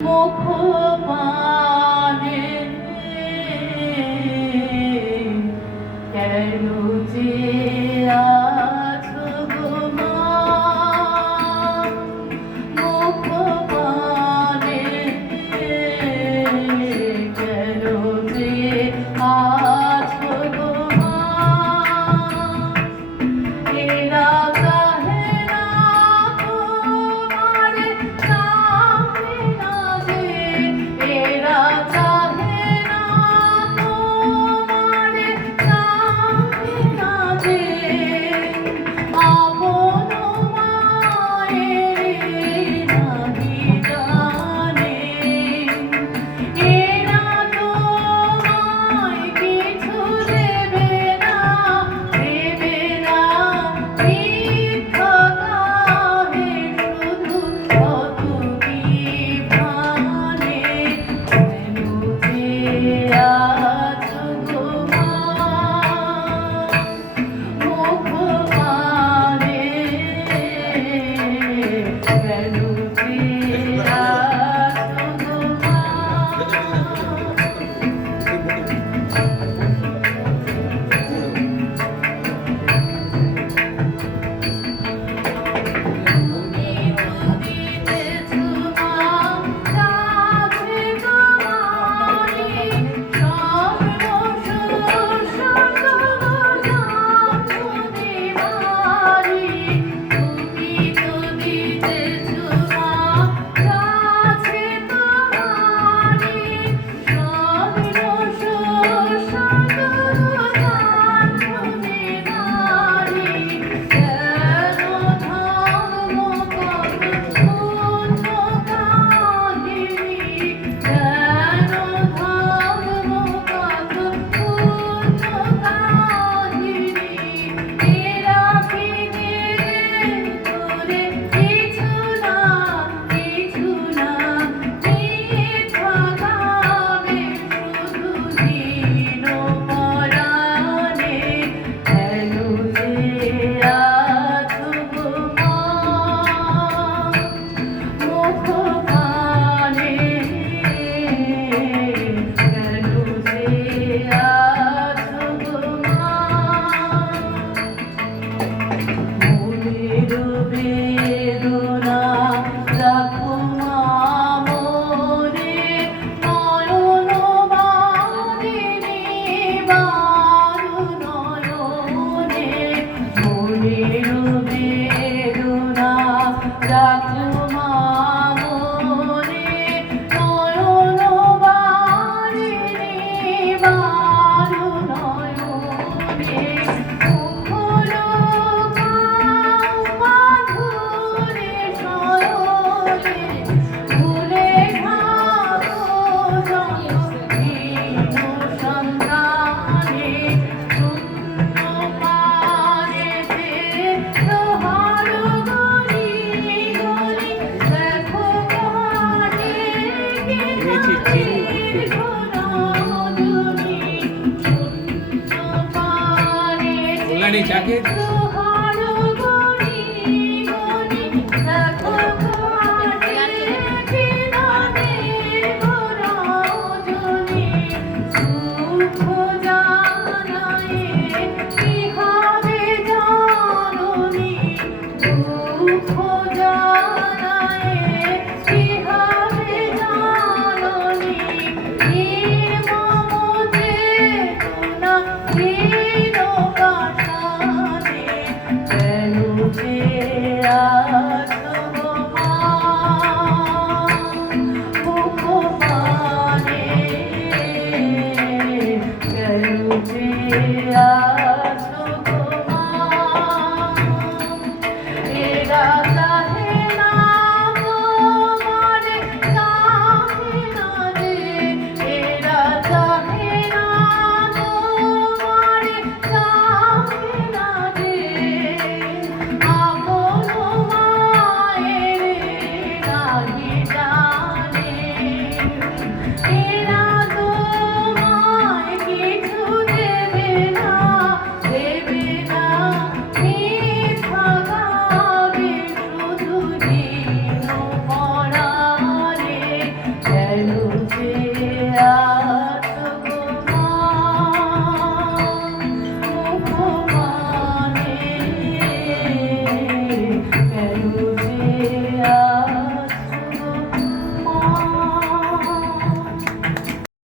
মুখপানে কেন যে আছো গো মা, মুখপানে কেন যে আছো গো মা, এরা কাহে না তোমার সামনে না যে, এরা কাহে না তোমার সামনে না যে, আপন মায়ের নাহি জানে, এরা তোমায় কিছু দেবে না, দেবে না, মিথ্যা কাহে শুধু কতকি প্রাণে, কেন যে আছো গো মা, মুখপানে কেন যে আছো গো মা। Jacket.